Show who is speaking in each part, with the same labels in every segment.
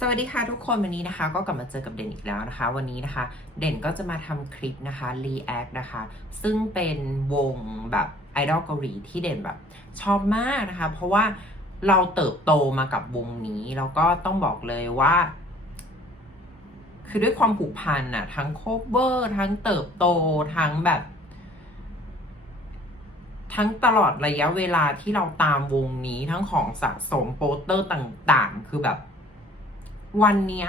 Speaker 1: สวัสดีค่ะทุกคนวันนี้นะคะ ก็กลับมาเจอกับเด่นอีกแล้วนะคะ วันนี้นะคะ เด่นก็จะมาทำคลิปนะคะ React นะคะ ซึ่งเป็นวงแบบไอดอลเกาหลีที่เด่นแบบชอบมากนะคะ เพราะว่าเราเติบโตมากับวงนี้ แล้วก็ต้องบอกเลยว่า คือด้วยความผูกพันอะทั้งโคเวอร์ ทั้งเติบโตทั้งแบบ ทั้งตลอดระยะเวลาที่เราตามวงนี้ทั้งของสะสมโปสเตอร์ต่าง ๆ คือแบบ วันนี้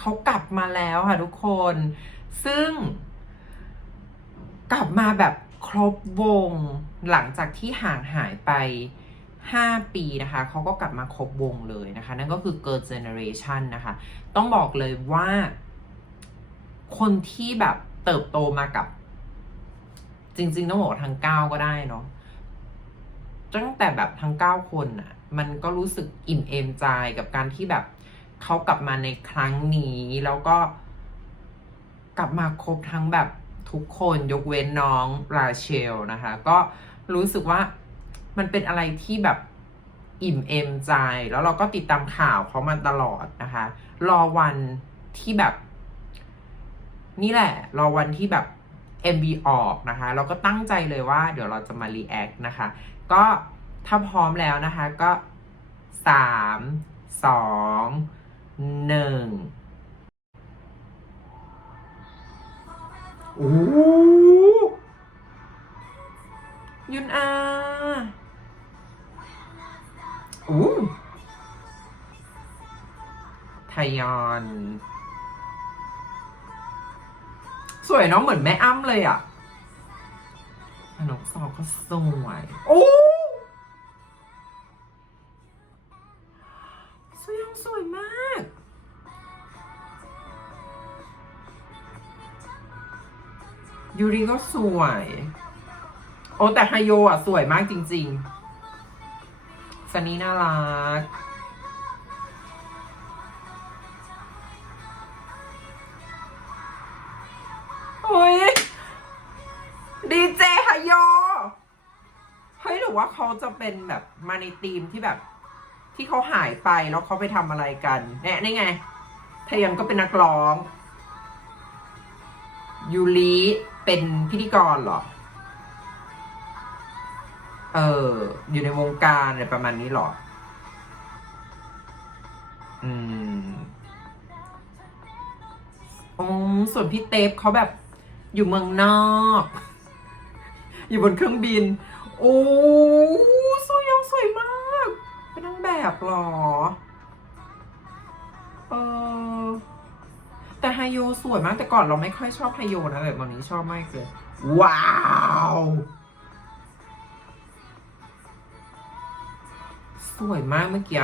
Speaker 1: เขากลับมาแล้วค่ะทุกคน ซึ่ง กลับมาแบบครบวงหลังจากที่ห่างหายไป 5 ปีนะคะ เขาก็กลับมาครบวงเลยนะคะ นั่นก็คือ Girl Generation นะคะ ต้องบอกเลยว่า คนที่แบบเติบโตมากับ จริงๆ ต้องบอกว่าทั้ง9ก็ได้เนาะตั้งแต่แบบทั้ง 9 คนอะ่ะ มันก็รู้สึกอิ่มเอมใจกับการที่แบบ เขากลับมาในครั้งนี้ แล้วก็กลับมาครบทั้งแบบทุกคนยกเว้นน้องราเชลนะคะ ก็รู้สึกว่ามันเป็นอะไรที่แบบอิ่มเอมใจ แล้วเราก็ติดตามข่าวเขามาตลอดนะคะ รอวันที่แบบ นี่แหละ รอวันที่แบบ MV ออกนะคะ เราก็ตั้งใจเลยว่า เดี๋ยวเราจะมา react นะคะ ก็ถ้าพร้อมแล้วนะคะก็สามสอง หนึ่งโอ้ยุนอาโอ้ไทยอน สวยเนาะเหมือนแม่อ้ำเลยอะน้องสองก็สวย โอ้ ยูริก็สวย โอ้แต่ไฮโยอะ สวยมากจริงๆซันนี่น่ารัก โอ้ยดีเจฮายโย เฮ้ย หรือว่าเขาจะเป็นแบบมาในทีมที่แบบ ที่เขาหายไปแล้วเขาไปทำอะไรกันเนี่ยนี่ไงทยอนก็เป็นนักร้องยูริ เป็นพิธีกรเหรอ เออ อยู่ในวงการอะไรประมาณนี้เหรอ อืมอ๋อส่วนพี่เตฟเขาแบบอยู่เมืองนอก อยู่บนเครื่องบิน โอ้สวยยังสวยมาก เป็นนางแบบเหรอ เออ แต่ไฮโยสวยมากแต่ก่อนเราไม่ค่อยชอบไฮโยนะแต่วันนี้ชอบมากเลย ว้าว สวยมากเมื่อกี้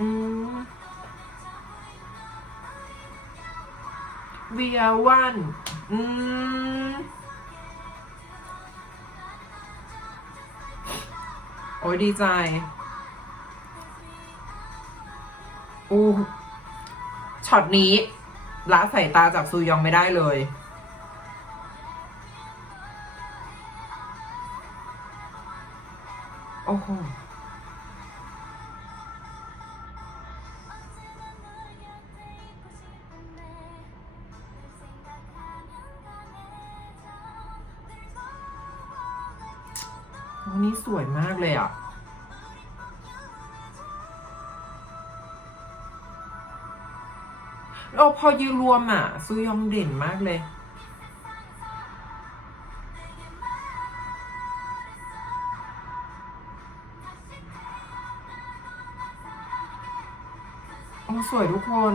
Speaker 1: อืม we are one อืมโอ้ยดีใจ อู้ช็อตนี้ละสายตาจากซูยองไม่ได้เลยโอ้โหนนี้สวยมากเลยอะ โอ้พอยืนรวมอะซูยองเด่นมากเลย องสวยทุกคน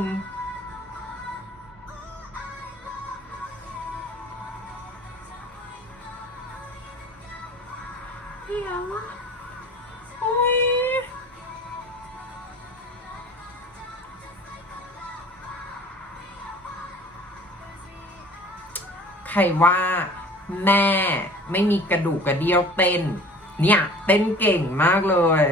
Speaker 1: ใครว่าแม่ไม่มีกระดูกกระเดี่ยวเต้น เนี่ย เต้นเก่งมากเลย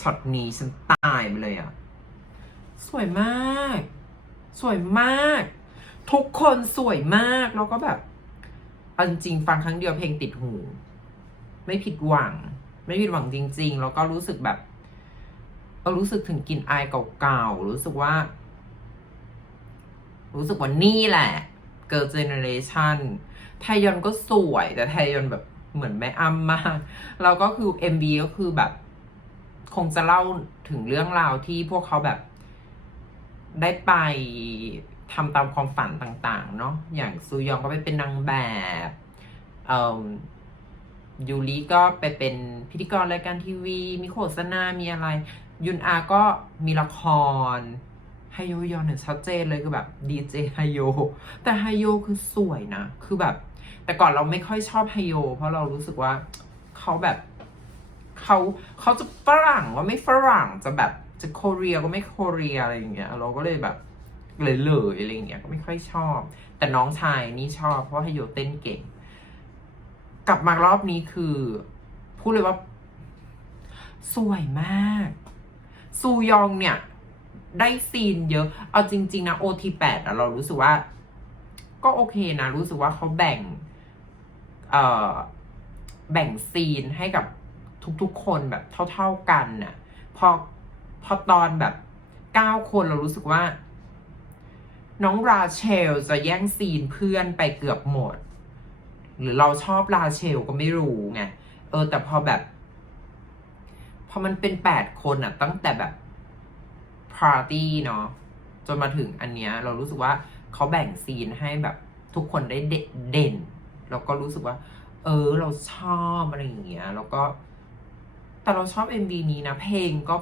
Speaker 1: ช็อตนี้ฉันตายไปเลยอะ สวยมาก สวยมาก ทุกคนสวยมาก แล้วก็แบบจริงฟังครั้งเดียวเพลงติดหู ไม่ผิดหวัง ไม่ผิดหวังจริง ๆ แล้วก็รู้สึกแบบเออรู้สึกถึงกลิ่นอายเก่าๆ รู้สึกว่า รู้สึกว่านี่แหละเกิร์ลเจเนเรชันไทยอนก็สวย แต่ไทยอนแบบเหมือนแม่อ้ำมากแล้วก็คือ MV ก็คือแบบ คงจะเล่าถึงเรื่องราวที่พวกเขาแบบ ได้ไปทำตามความฝันต่าง ๆ เนาะอย่างซูยองก็ไปเป็นนางแบบเอ่อ ยูริก็ไปเป็นพิธีกรรายการทีวี มีโฆษณา มีอะไร ยุนอาก็มีละครไฮโยยอนเนี่ยชัดเจนเลยคือแบบดีเจไฮโยแต่ไฮโยคือสวยนะ คือแบบ แต่ก่อนเราไม่ค่อยชอบไฮโยเพราะเรารู้สึกว่าเขาแบบเขาเขาจะฝรั่งก็ไม่ฝรั่งจะแบบจะโคเรียก็ไม่โคเรียอะไรอย่างเงี้ย เราก็เลยแบบเลยเลยๆอะไรอย่างเงี้ยก็ไม่ค่อยชอบ แต่น้องชายนี่ชอบเพราะไฮโยเต้นเก่ง กลับมารอบนี้คือ พูดเลยว่า สวยมาก ซูยองเนี่ย ได้ซีนเยอะ เอาจริง ๆ นะ OT8 อะเรารู้สึกว่า ก็โอเคนะ รู้สึกว่าเขาแบ่ง เอ่อ แบ่งซีนให้กับทุกๆคนแบบเท่า ๆกันน่ะ พอพอตอนแบบเก้าคนเรารู้สึกว่า น้องราเชลจะแย่งซีนเพื่อนไปเกือบหมด หรือเราชอบราเชลก็ไม่รู้ไงเออ แต่พอแบบ พอมันเป็นแปดคนอะตั้งแต่แบบปาร์ตี้เนาะจนมาถึงอันเนี้ย เรารู้สึกว่าเขาแบ่งซีนให้แบบทุกคนได้เดเด่นแล้วก็รู้สึกว่า เออ เราชอบอะไรอย่างเงี้ยแล้วก็ แต่เราชอบ MV นี้นะ เพลงก็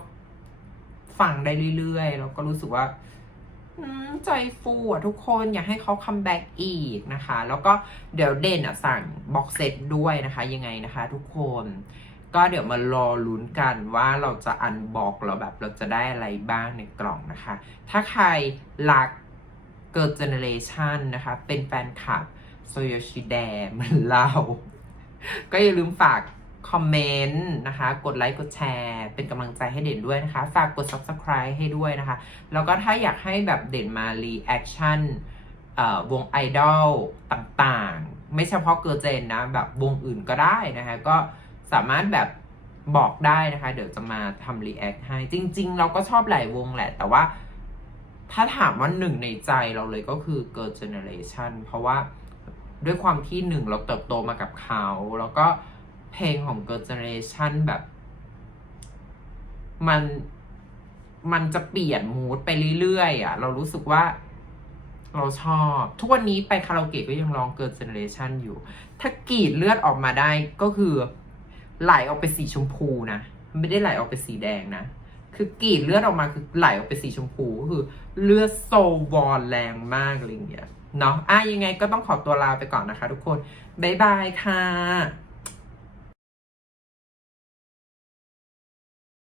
Speaker 1: ฟังได้เรื่อยๆ แล้วก็รู้สึกว่า ใจฟูอะทุกคนอยากให้เขาคัมแบ็กอีกนะคะ แล้วก็เดี๋ยวเด่นอะสั่งบ็อกเซตด้วยนะคะ ยังไงนะคะ ทุกคน ก็เดี๋ยวมารอลุ้นกันว่าเราจะอันบ็อกแล้วแบบเราจะได้อะไรบ้างในกล่องนะคะ ถ้าใครรักเกิร์ลเจเนเรชันนะคะ เป็นแฟนคลับโซโยชิแดเหมือนเรา ก็อย่าลืมฝาก คอมเมนต์นะคะ กดไลค์ กดแชร์ เป็นกำลังใจให้เด่นด้วยนะคะ ฝากกด subscribe ให้ด้วยนะคะ แล้วก็ถ้าอยากให้แบบเด่นมารีแอคชั่นวงไอดอลต่างๆ ไม่เฉพาะเกิร์เจนนะ แบบวงอื่นก็ได้นะคะ ก็สามารถแบบบอกได้นะคะ เดี๋ยวจะมาทำรีแอคให้ จริง ๆ เราก็ชอบหลายวงแหละ แต่ว่าถ้าถามว่าหนึ่งในใจเราเลยก็คือ Girl Generation เพราะว่าด้วยความที่หนึ่งเราเติบโตมากับเขา แล้วก็ เพลงของ Girl Generation แบบ มันมันจะเปลี่ยนมูดไปเรื่อยๆอะ เรารู้สึกว่าเราชอบ ทุกวันนี้ไปคาราโอเกะก็ยังร้อง Girl Generation อยู่ ถ้ากรีดเลือดออกมาได้ก็คือ ไหลออกไปสีชมพูนะ ไม่ได้ไหลออกไปสีแดงนะ คือกรีดเลือดออกมาคือไหลออกไปสีชมพูก็คือ เลือดโซวอลแรงมากอะไรอย่างเงี้ยเนาะอะยังไงก็ต้องขอตัวลาไปก่อนนะคะทุกคน บ๊ายบายค่ะ